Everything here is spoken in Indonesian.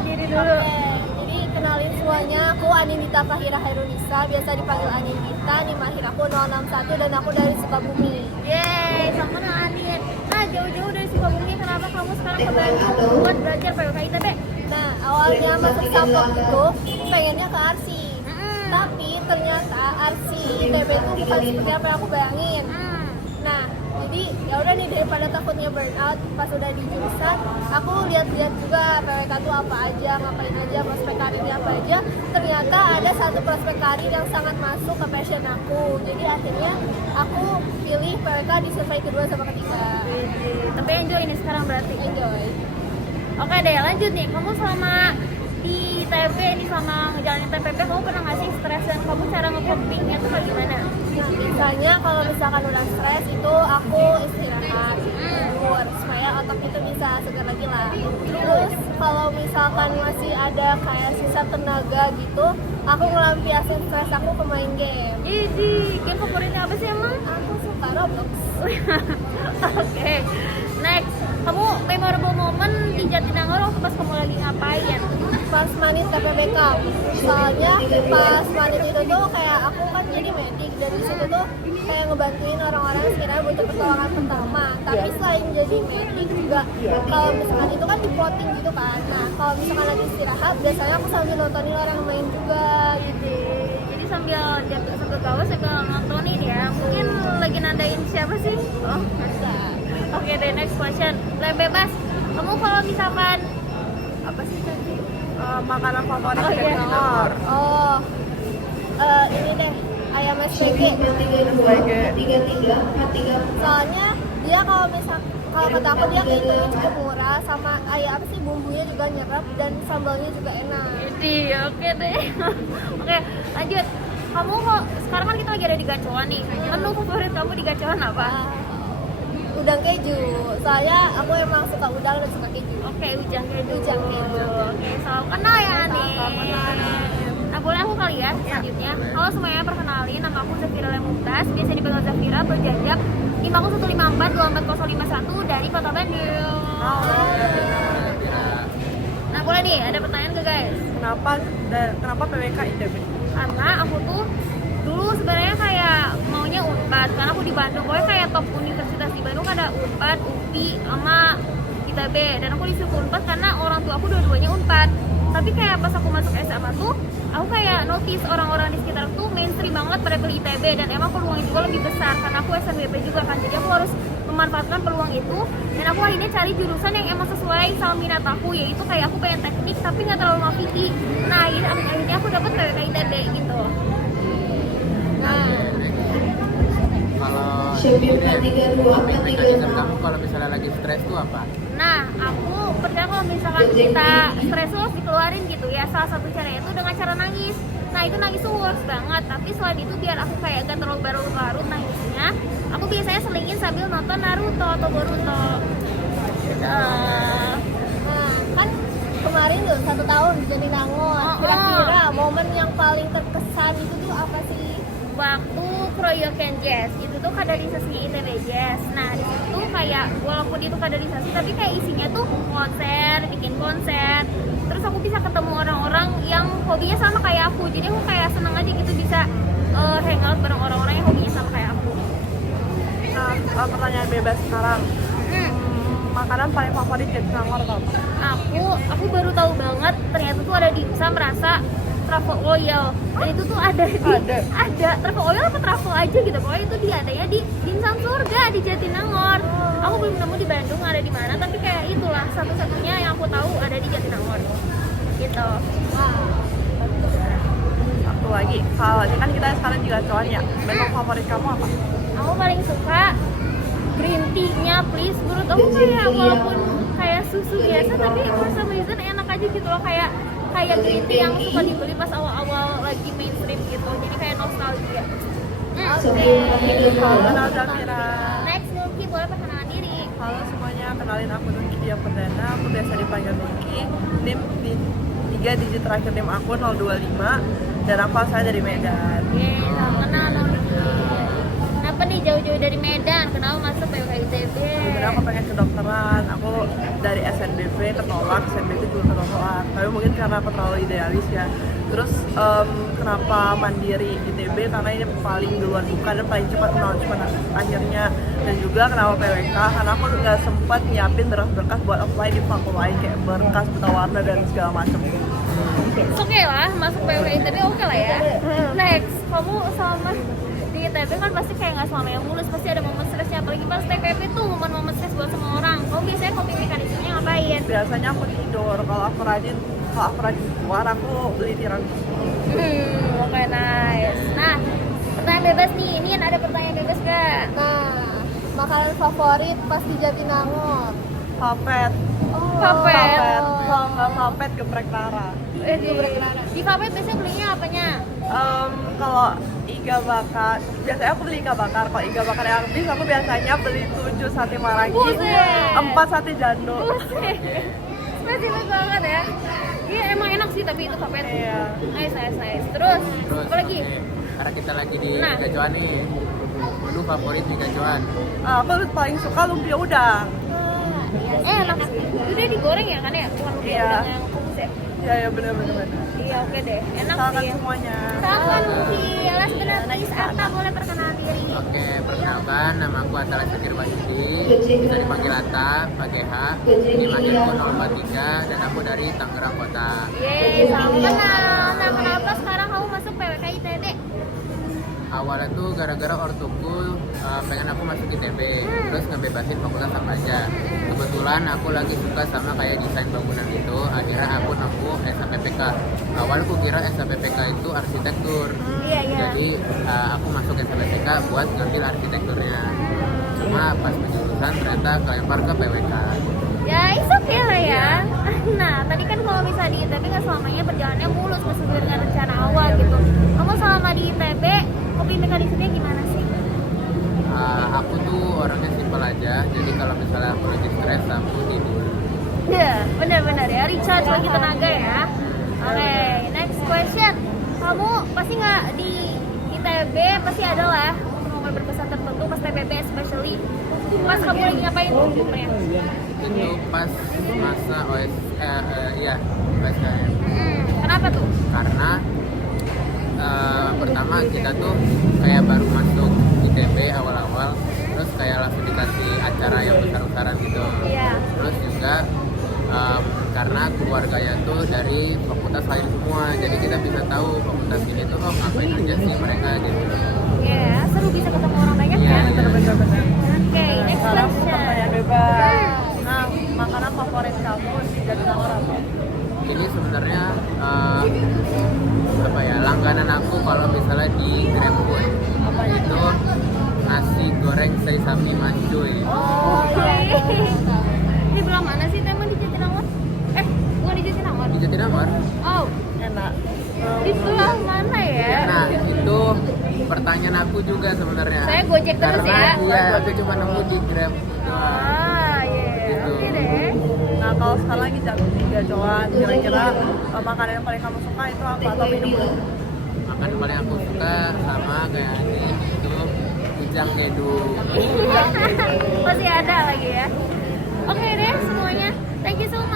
diri dulu. Jadi kenalin semuanya, aku Anindita Fahira Hairunisa, biasa dipanggil Anindita. Nih mahir aku 061 dan aku dari Sukabumi. Yeay, sama Anin. Nah, jauh-jauh dari Sukabumi, kenapa kamu sekarang ke Bandung buat belajar PWK ITB? Nah, awalnya masuk Sablok itu pengennya ke Arsi. Tapi ternyata Arsi ITB itu bukan seperti apa yang aku bayangin. Nah, jadi ya udah nih, daripada takutnya burnout pas udah di jurusan, aku lihat-lihat juga PWK itu apa aja, ngapain aja, prospek karirnya apa aja. Ternyata ada satu prospek karir yang sangat masuk ke passion aku. Jadi akhirnya aku pilih PWK di survei kedua sama ketiga. Tapi enjoy ini sekarang berarti. Enjoy. Oke deh, lanjut nih. Kamu selama di ITB nih, selama ngejalanin TPP, kamu pernah nggak sih stres, dan kamu cara nge-copingnya tuh kayak gimana? Nah, biasanya kalau misalkan udah stres itu aku istirahat, tidur, supaya otak itu bisa segar lagi lah. Terus kalau misalkan masih ada kayak sisa tenaga gitu, aku ngelampiasin stres aku ke main game. Jadi, game favoritnya apa sih emang? Aku suka Roblox. Oke, next. Kamu memorable moment di Jatinangor waktu pas kamu lagi ngapain? Pas manit TPBK, soalnya pas manit itu tuh kayak aku kan jadi medik, dan di situ tuh kayak ngebantuin orang-orang yang sekiranya butuh pertolongan pertama. Tapi selain jadi medik juga, kalau misalkan itu kan diploting gitu kan. Nah, kalau misalkan lagi istirahat, biasanya aku sambil nontonin orang yang main juga gitu. Jadi sambil gawe sambil nontonin ya. Mungkin lagi nandain siapa sih? Oh, masa. Oke deh, next question. Lem bebas. Kamu kalau misalkan apa sih tadi? Makanan favorit Oh, iya. Jatinangor. Oh, ini deh, ayam SPG. Soalnya dia kalau kata aku dia hitungnya cukup murah, sama apa sih, bumbunya juga nyerap dan sambalnya juga enak. Jadi, oke deh. Oke, lanjut. Kamu kok sekarang kan kita lagi ada di Gacoan nih. Menu favorit kamu di Gacoan apa? Udang keju. Soalnya aku emang suka udang dan suka keju. Oke, ujang keju. Ujang keju. Oke, salam kenal ya Ani. Nah, boleh aku kali ya selanjutnya. Halo semuanya, perkenalin nama aku Zafira Lemumtaz, biasa dipanggil Zafira, berjajak 51754245051 dari Kota Bandung. Nah, boleh nih, ada pertanyaan ke guys. Kenapa PWK ITB? Karena aku tuh dulu sebenarnya kayak maunya Unpad, karena aku di Bandung, pokoknya kayak top universitas di Bandung ada Unpad, UPI, sama ITB, dan aku disuruh Unpad karena orang tua aku dua-duanya Unpad. Tapi kayak pas aku masuk SMA tuh, aku kayak notice orang-orang di sekitar tuh mainstream banget pada pilih ITB, dan emang peluangnya juga lebih besar karena aku SNBP juga kan, jadi aku harus memanfaatkan peluang itu, dan aku akhirnya cari jurusan yang emang sesuai sama minat aku, yaitu kayak aku pengen teknik tapi nggak terlalu mafiki. Nah, akhirnya aku dapet PWK ITB gitu. Kalau kegiatan kamu kalau misalnya lagi stres tuh apa? Nah, aku percaya kalau misalkan kita stres tuh harus dikeluarin gitu ya. Salah satu caranya itu dengan cara nangis. Nah, itu nangis tuh works banget. Tapi selain itu biar aku kayak gak terlalu berlarut nangisnya, aku biasanya selingin sambil nonton Naruto atau Boruto. Nah, kan kemarin tuh 1 tahun di Jatinangor. Kira-kira momen yang paling terkesan itu tuh apa sih? Waktu Kroyoken Jazz, itu tuh kaderisasinya ITB Jazz. Nah, di situ tuh kayak walaupun itu kaderisasi, tapi kayak isinya tuh konser, bikin konser. Terus aku bisa ketemu orang-orang yang hobinya sama kayak aku. Jadi aku kayak seneng aja gitu bisa hangout bareng orang-orang yang hobinya sama kayak aku. Nah, pertanyaan bebas sekarang. Makanan paling favorit Jatinangor apa? Aku baru tahu banget ternyata tuh ada dimsum rasa truffle oil, dan itu tuh ada truffle oil apa truffle aja gitu, pokoknya itu dia adanya di dimsum surga di Jatinangor. Aku belum nemu di Bandung ada di mana, tapi kayak itulah satu-satunya yang aku tahu ada di Jatinangor gitu. Satu lagi, kalau ini kan kita sekarang juga cowok ya, menu favorit kamu apa? Aku paling suka green tea-nya, please. Menurut aku kayak walaupun kayak susu biasa, tapi for some reason enak aja gitu loh, kayak green tea yang suka dibeli pas awal-awal lagi mainstream gitu, jadi kayak nostalgia. Oke. Kenal Zafira. Next, Nuki, boleh perkenalan diri. Halo semuanya, kenalin aku Nuki Dia Perdana. Aku biasa dipanggil Nuki. NIM di 3 digit terakhir NIM aku 025, dan aku asalnya dari Medan. Salam kenal Nuki. Nah, nih jauh-jauh dari Medan, kenapa masuk PWK ITB? Sebenarnya aku pengen kedokteran, aku dari SNBP ketolak, SNBP juga ketolak. Tapi mungkin karena aku terlalu idealis ya. Terus kenapa mandiri ITB? Karena ini paling duluan buka dan paling cepat announcement akhirnya. Dan juga kenapa PWK? Karena aku nggak sempat nyiapin berkas-berkas buat apply di fakultas lain kayak berkas buta warna dan segala macam. Oke lah, masuk PWK ITB oke lah ya. Next, kamu sama di ITB kan pasti kayak nggak selamanya mulus, pasti ada momen stresnya. Apalagi pas TPP tuh momen-momen stres buat semua orang. Kamu biasanya coping mekanismenya ngapain? Biasanya aku tidur, kalau aku rajin keluar aku beli tiramisu. Oke, nice. Nah, pertanyaan bebas nih, ini ada pertanyaan bebas gak? Nah, makanan favorit pas di Jatinangor. Papet. Papet. Kalau nggak papet geprek Tara. Di Papet biasanya belinya apanya? Kalau iga bakar, biasanya aku beli iga bakar. Kalau iga bakar yang habis, aku biasanya beli 7 sate marangi, Buset. 4 sate jando. Spesifik banget ya. Iya emang enak sih tapi itu Papet. Iya. Nice. Terus apa lagi? Karena kita lagi di Nah. Gacuan nih. Menu favorit di Gacuan. Aku paling suka lumpia udang. Enak sih. Udah digoreng ya kan ya? Bukan lumpia Iya. udang yang kukus ya? Ya bener. Iya oke deh. Enak Silakan sih. semuanya. Silakan mungkin. Last but not least, Atta boleh perkenalan diri. Oke, perkenalkan nama aku Atta Lestari Wahyudi. Bisa dipanggil Atta, pakai H. Ini lahirku 043 dan aku dari Tangerang Kota. Yeay, salam kenal. Nah, kenapa sekarang kamu masuk PWK ITB? Awalnya tuh gara-gara ortuku pengen aku masuk ITB, terus ngebebasin fakultas apa aja. Kebetulan aku lagi suka sama kayak desain bangunan gitu, akhirnya aku nemu SHPPK. Awalnya aku kira SHPPK itu arsitektur, Iya. jadi aku masuk SHPPK buat ngambil arsitekturnya. Cuma pas penjurusan ternyata kelempar ke PWK. Ya, it's okay lah ya. Nah, tadi kan kalau bisa di ITB nggak selamanya perjalanannya mulus sesuai dengan rencana awal gitu. Kamu selama di ITB, coping mekanismenya gimana sih? Aku tuh orangnya simpel aja, jadi kalau misalnya aku lagi stres aku tidur. Iya, benar-benar ya. Recharge lagi tenaga ya. Oke, next question. Kamu pasti nggak di ITB pasti ada lah momen berkesan tertentu pas TPP especially. Pas kamu lagi ngapain tuh sebenarnya? Itu pas masa iya OSKM. Kenapa tuh? Karena pertama kita tuh kayak baru masuk ITB awal-awal, terus kayak langsung dikasih acara yang besar-besaran gitu. Iya. Terus juga karena keluarganya tuh dari fakultas lain semua, jadi kita bisa tahu fakultas ini tuh ngapain aja sih mereka gitu. Iya, seru bisa ketemu orang banyak Iya, ya. Bener. Oke, next Sekarang pertanyaan question. bebas. Nah, makanan favorit kamu di Jatinangor apa? Ini sebenarnya apa ya, langganan aku kalau misalnya di GrabFood. Apa Itu nasi goreng sesame mancuy. Oke. Di belah mana sih teman di Jatinangor? Bukan di Jatinangor. Di Jatinangor. Oh, Enak. di sebelah mana ya? Nah, itu pertanyaan aku juga sebenarnya. Saya Gojek terus Karena, ya. Iya, aku cuma nemu di Grab. Iya. Gitu. Oke deh. Nah, kalau sekarang lagi jam 3 Joan, kira-kira makanan yang paling kamu suka itu apa atau minum? Makan paling aku suka sama kayak ini itu ujang kedu. Masih ada lagi ya. Oke deh semuanya. Thank you so much.